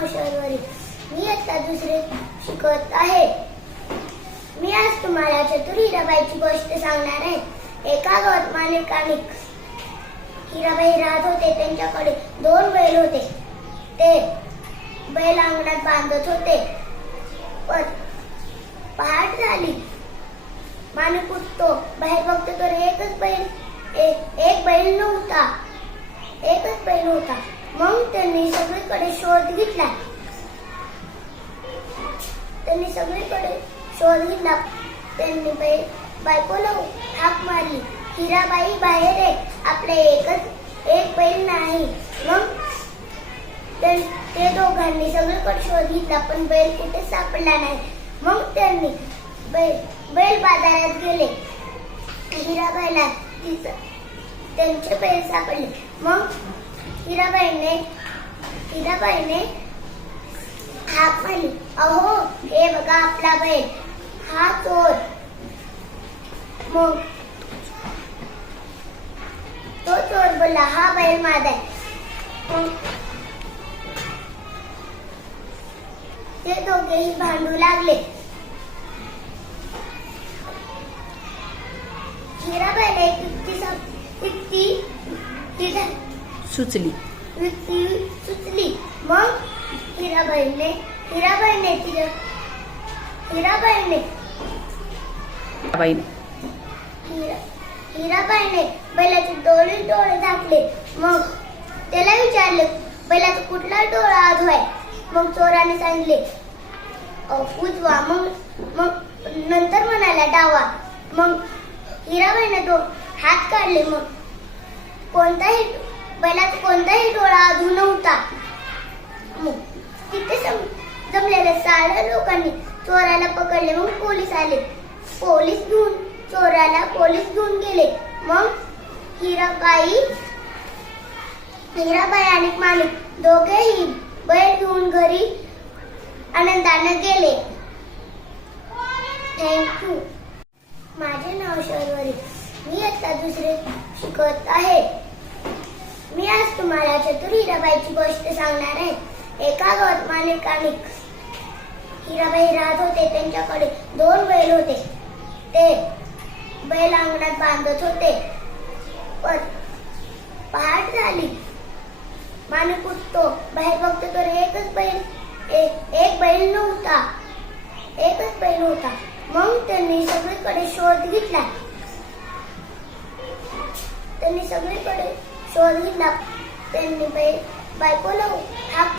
नाव शर्वरी. मी आता दुसरे शिकत आहे. मी आज तुम्हाला चतुर हिराबाईची गोष्ट सांगणार आहे. एका गावात माणिक आणि हिराबाई राहत होते. त्यांच्याकडे 2 बैल होते. ते बैल अंगणात बांधत होते. पण पहाट झाली. माणिक उठतो, बाहेर बघतो तर एकच बैल नव्हता. एकच बैल होता. मग त्यांनी सगळीकडे शोध घेतला. त्यांनी बायकोला हाक मारली, हिराबाई बाहेर आहे, आपल्या एक बैल नाही. मग ते दोघांनी सगळीकडे शोध घेतला, पण बैल कुठे सापडला नाही. मग त्यांनी बैल बाजारात गेले. हिराबाईला त्यांचे बैल सापडले. मग हिराबाईने हाक मारली, अहो हे बघा आपला बैल, हा चोर. मग तो चोर बोलला, हा बैल माझा आहे. मग ते दोघेही भांडू लागले. हिराबाईला एक युक्ती सुचली. मग हिराबाईने बैलाचे डोळे झाकले. मग त्याला विचारले, बैलाचा कुठला डोळा आधू आहे? मग चोराने सांगितले, उजवा. मग नंतर म्हणाला डावा. मग हिराबाईने हात काढले. मग बैलाचा कोणताही डोळा आधू नव्हता. मग तिथे जमलेल्या साऱ्या लोकांनी चोराला पकडले. मग पोलीस आले. चोराला पोलीस घेऊन गेले. मग हिराबाई आणि माणिक दोघेही बैल घेऊन घरी आनंदाने गेले. थँक्यू. माझे नाव शर्वरी. मी आता दुसरे शिकत आहे. मी आज तुम्हाला चतुर हिराबाईची गोष्ट सांगणार आहे. एका गावात माणिक आणि हिराबाई राहत होते. त्यांच्याकडे 2 बैल होते. ते बैल अंगणात बांधत होते. पण पहाट झाली. माणिक उठतो, बाहेर बघतो तर एकच बैल नव्हता. एकच बैल होता. मग त्यांनी सगळीकडे शोध घेतला. त्यांनी बायकोला हाक